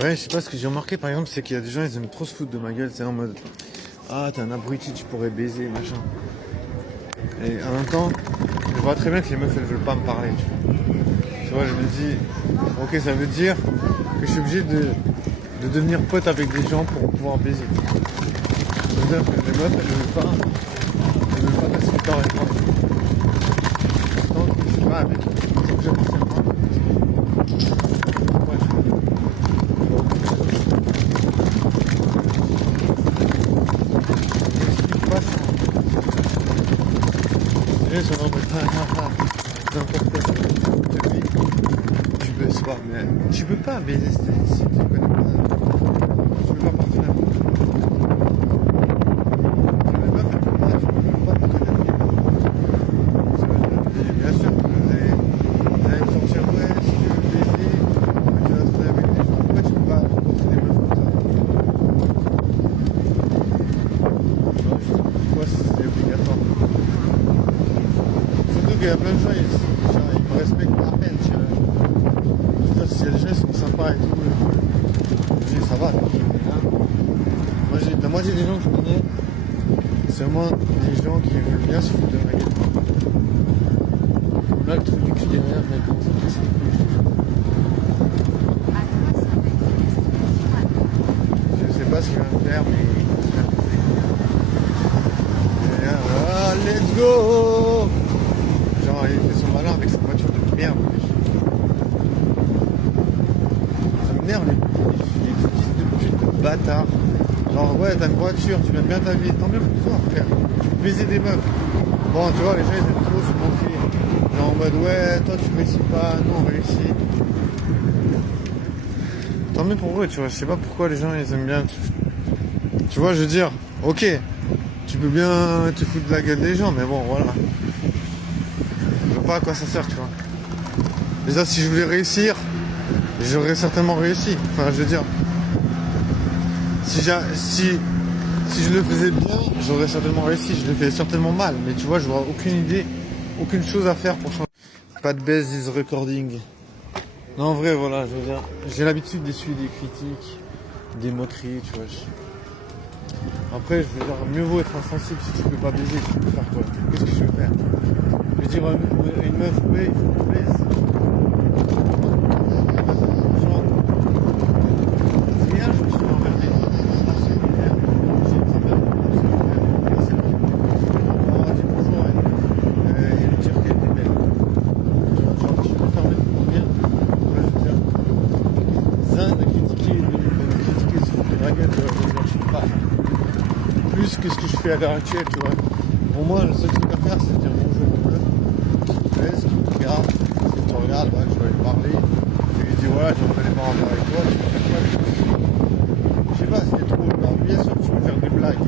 Ouais, je sais pas, ce que j'ai remarqué par exemple, c'est qu'il y a des gens, ils aiment trop se foutre de ma gueule, c'est en mode ah, t'es un abruti, tu pourrais baiser, machin. Et en même temps, je vois très bien que les meufs elles veulent pas me parler, tu vois. Tu vois, je me dis, ok, ça veut dire que je suis obligé de devenir pote avec des gens pour pouvoir baiser. Ça veut dire que les meufs elles veulent pas passer du temps avec moi. Tant que je suis pas avec eux, tant que j'appartiens pas. Ouais, je pas ça. Les gens sont en mode n'importe quoi. Depuis, tu baises pas, mais tu peux pas baiser si tu connais pas. Tu peux pas partir là. Les meufs, tu peux pas te connaître. Et bien sûr, vous allez me sortir, ouais, si tu veux baiser, tu vas traîner avec des gens. Pourquoi tu peux pas rencontrer des meufs comme ça? Non, je sais pas pourquoi c'est obligatoire. Surtout qu'il y a plein de gens, ils me respectent à peine, tu vois. Je veux dire, si les gens ils sont sympas et tout, je dis ça va. Hein. Moi, la moitié des gens que je connais, c'est vraiment des gens qui veulent bien se foutre de ma gueule. Là, le truc du cul derrière, mais comment ça passe? Je sais pas ce qu'il va me faire, mais il va me faire. Ah, let's go! Genre, il fait son malin avec sa voiture de merde. Ça m'énerve, les fils de pute de bâtard. Genre, ouais, t'as une voiture, tu gagnes bien ta vie, tant mieux pour toi, frère. Tu peux baiser des meufs. Bon, tu vois, les gens, ils aiment trop se montrer. Genre en mode, ouais, toi, tu réussis pas, nous, on réussit. Tant mieux pour eux, tu vois. Je sais pas pourquoi les gens, ils aiment bien. Tu vois, je veux dire, ok, tu peux bien te foutre de la gueule des gens, mais bon, voilà. Je vois pas à quoi ça sert, tu vois. Déjà, si je voulais réussir, j'aurais certainement réussi. Enfin, je veux dire, si je le faisais bien, j'aurais certainement réussi. Je le fais certainement mal, mais tu vois, je vois aucune idée, aucune chose à faire pour changer. Pas de baise is recording. Non, en vrai, voilà, je veux dire, j'ai l'habitude d'essuyer des critiques, des moqueries, tu vois. Après, je veux dire, mieux vaut être insensible si tu peux pas baiser, tu peux faire quoi? Qu'est-ce que je veux faire? Je veux dire, une meuf, ouais, il faut qu'on baise. Genre, hier, je me suis fait emmerder. Absolument rien. J'ai dit, même, absolument rien. C'est bon. On m'a dit bonjour et lui dire qu'elle était belle. Genre, je peux faire pour rien. Ouais, je veux dire, Zin de critiquer, se foutre de la gueule, tu vois, je peux pas. Plus que ce que je fais à l'heure actuelle, tu vois. Pour moi, le seul truc à faire, c'est de dire bonjour aux meufs qui te plaisent, qui te regardent. Si tu regardes, ouais, tu vas lui parler. Tu lui dis, voilà, j'aimerais les parler avec toi, tu peux faire quoi? Je sais pas, c'était drôle. Alors, bien sûr, tu peux faire des blagues.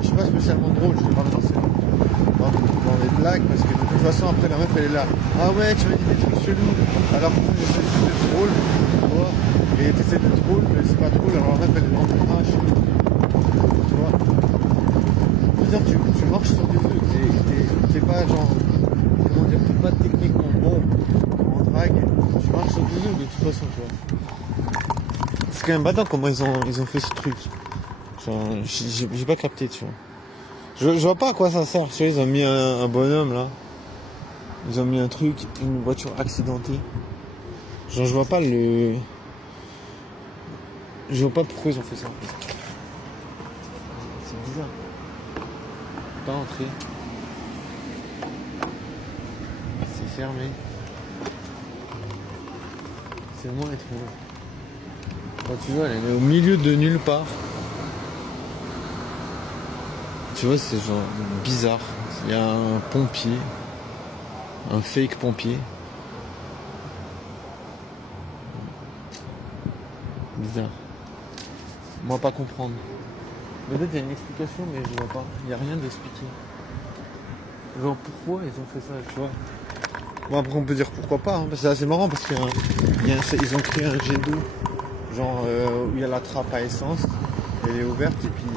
Je suis pas spécialement drôle, je vais pas me lancer dans des blagues parce que de toute façon, après, la meuf, elle est là. Ah ouais, tu m'as dit des trucs chelous. Alors que moi, j'essaie juste d'être drôle, tu vois. Et t'essaies d'être drôle, mais c'est pas drôle, alors la meuf, elle est dans le H. Tu vois. C'est-à-dire, tu marches sur des œufs, t'es pas genre, comment dire, t'es pas techniquement bon en drague, tu marches sur des œufs de toute façon, tu vois. C'est quand même badant comment ils ont fait ce truc. Genre, j'ai pas capté, tu vois. Je vois pas à quoi ça sert, tu vois, ils ont mis un bonhomme là, ils ont mis un truc, une voiture accidentée. Genre, je vois pas je vois pas pourquoi ils ont fait ça en fait. C'est bizarre. Pas entrer. C'est fermé. C'est vraiment étrange. Quand tu vois, elle est au milieu de nulle part. Tu vois, c'est genre bizarre. Il y a un pompier. Un fake pompier. Bizarre. Moi, pas comprendre. Peut-être il y a une explication, mais je vois pas. Il n'y a rien d'expliqué. Genre, pourquoi ils ont fait ça, tu vois? Bon, après, on peut dire pourquoi pas, hein, parce que c'est assez marrant parce qu'ils ont créé un jet d'eau, genre où il y a la trappe à essence, elle est ouverte, et puis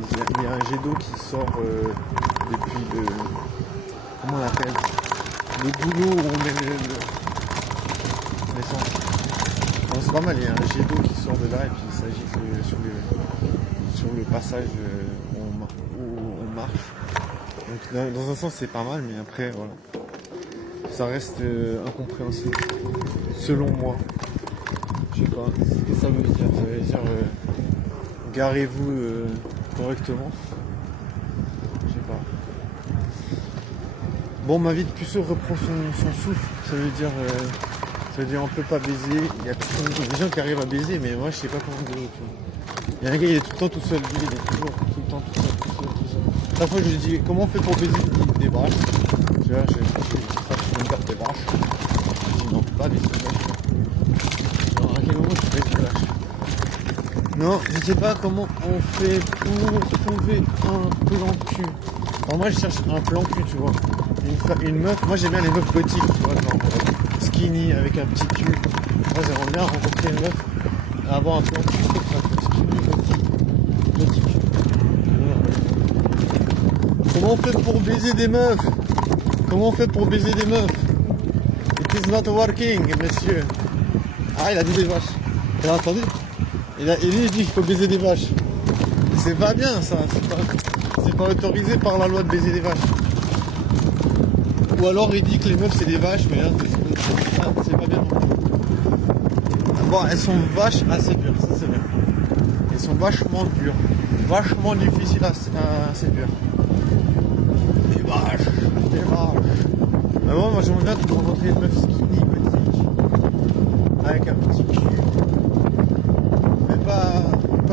il y a un jet d'eau qui sort depuis le. Comment on l'appelle? Le goulot où on met l'essence. Non, c'est pas mal, il y a un jet d'eau qui sort de là, et puis il s'agit sur le passage où on marche. Donc dans un sens c'est pas mal, mais après voilà, ça reste incompréhensible, selon moi. Je sais pas ce que ça veut dire. Ça veut dire garez-vous correctement. Je sais pas. Bon, ma vie de puceau reprend son souffle. Ça veut dire on peut pas baiser. Il y a des gens qui arrivent à baiser, mais moi je sais pas comment baiser. Tu vois. Il y a un gars, il est tout le temps tout seul. Il est toujours tout le temps tout seul. La fois je lui dis comment on fait pour baiser, il dit des vaches. Tu vois, je peux me faire des vaches. Je dis non, pas baiser des vaches. Alors, à quel moment je fais des vaches? Non, je sais pas comment on fait pour trouver un plan cul. Alors moi je cherche un plan cul, tu vois. Une meuf, moi j'aime bien les meufs gothiques, tu vois, genre skinny avec un petit cul. Moi j'aimerais bien rencontrer une meuf, avoir un plan cul comme ça, skinny, gothique. Comment on fait pour baiser des meufs? Comment on fait pour baiser des meufs? It is not working, monsieur. Ah, il a dit des vaches. T'as entendu? Il dit qu'il faut baiser des vaches. C'est pas bien ça, c'est pas autorisé par la loi de baiser des vaches. Ou alors il dit que les meufs c'est des vaches, mais là c'est pas bien non plus. Bon, elles sont vaches assez dures, ça c'est bien. Elles sont vachement dures, vachement difficiles à séduire. Des vaches, des vaches. Mais bon, moi j'aimerais bien rencontrer une meuf skinny, petite, avec un petit cul. Mais pas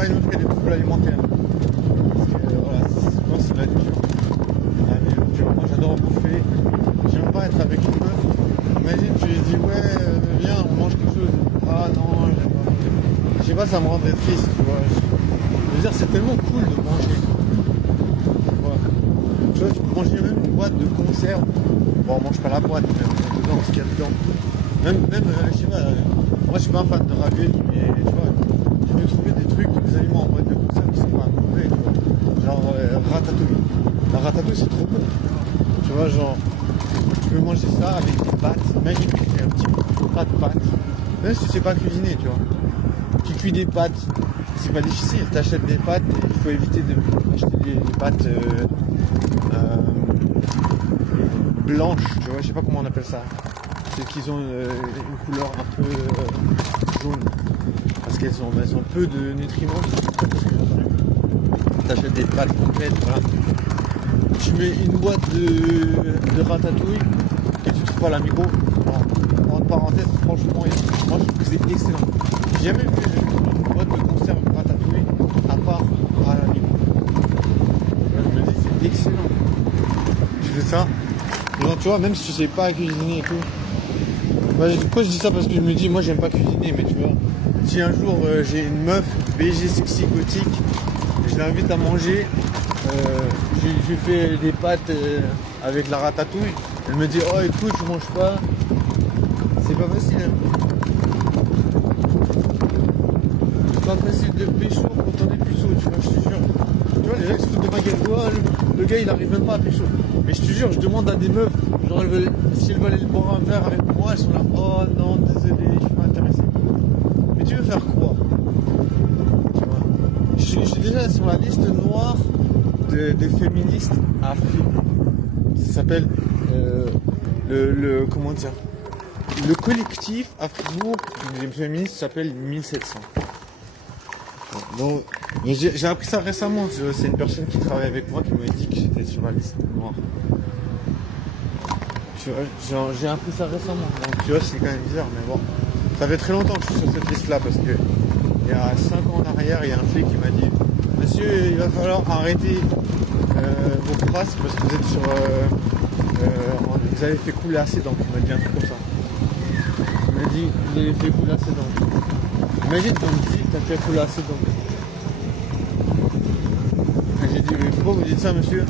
une meuf qui a des troubles alimentaires. Parce que voilà, je pense que ça va être dur. Moi j'adore bouffer. J'aime pas être avec une meuf. Imagine, tu lui dis ouais, viens, on mange quelque chose. Ah non, j'aime pas manger. Je sais pas, ça me rendrait triste, tu vois. Je veux dire, c'est tellement cool de manger. Tu vois, tu peux manger même une boîte de conserve. Bon, on mange pas la boîte, mais dedans, ce qu'il y a dedans. Même je sais pas, moi je suis pas un fan de ravioli, mais tu vois, tu peux trouver des trucs, des aliments en boîte de conserve qui sont pas mauvais, tu vois. Genre ratatouille. La ratatouille c'est trop bon. Tu vois, genre, tu peux manger ça avec des pâtes, magnifique, un petit plat de pâtes. Même si tu sais pas cuisiner, tu vois. Tu cuis des pâtes, c'est pas difficile, tu achètes des pâtes, et il faut éviter d'acheter des pâtes blanches, tu vois, je sais pas comment on appelle ça. C'est qu'ils ont une couleur un peu jaune. Parce qu'elles ont peu de nutriments. Tu achètes des pâtes complètes, voilà. Tu mets une boîte de ratatouille et tu trouves pas la micro. Entre parenthèses, franchement, moi je trouve que c'est excellent. J'ai jamais vu une boîte de conserve de ratatouille à part à la micro. Je me dis c'est excellent. Tu fais ça. Genre, tu vois, même si tu sais pas cuisiner et tout. Bah, pourquoi je dis ça? Parce que je me dis, moi j'aime pas cuisiner, mais tu vois, si un jour j'ai une meuf BG sexy gothique, je l'invite à manger, je lui fais des pâtes avec la ratatouille, elle me dit, oh écoute, je mange pas, c'est pas facile, hein. C'est pas facile de pécho quand on est puceau, tu vois, je te jure. Tu vois, les gens ils se foutent de ma gueule, oh, le gars il arrive même pas à pécho. Mais je te jure, je demande à des meufs, genre si elles veulent aller boire un verre avec moi, elles sont là, oh non, désolé, je suis pas intéressé. Mais tu veux faire quoi? Tu vois, je suis déjà sur la liste noire des féministes africaines. Ça s'appelle comment dire, le collectif à Fribourg des féministes s'appelle 1700. Donc, j'ai appris ça récemment. C'est une personne qui travaille avec moi qui m'a dit que j'étais sur la liste noire. Tu vois, j'ai appris ça récemment. Donc tu vois, c'est quand même bizarre, mais bon. Ça fait très longtemps que je suis sur cette liste-là parce que il y a 5 ans en arrière, il y a un flic qui m'a dit, monsieur, il va falloir arrêter vos phrases parce que vous êtes sur, vous avez fait couler assez d'encre. Il m'a dit un truc comme ça. Il m'a dit, vous avez fait couler assez d'encre. Imagine qu'on me dit, t'as fait couler assez d'encre. J'ai dit, mais pourquoi vous dites ça, monsieur?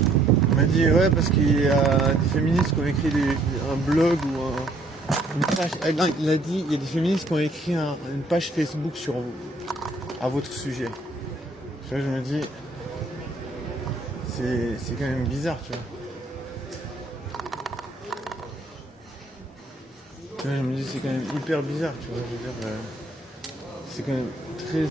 Il m'a dit, ouais, parce qu'il y a des féministes qui ont écrit un blog ou une page. Non, il a dit, il y a des féministes qui ont écrit une page Facebook sur vous, à votre sujet. Tu vois, je me dis, c'est quand même bizarre, tu vois. Tu vois, je me dis, c'est quand même hyper bizarre, tu vois. Je veux dire, c'est quand même très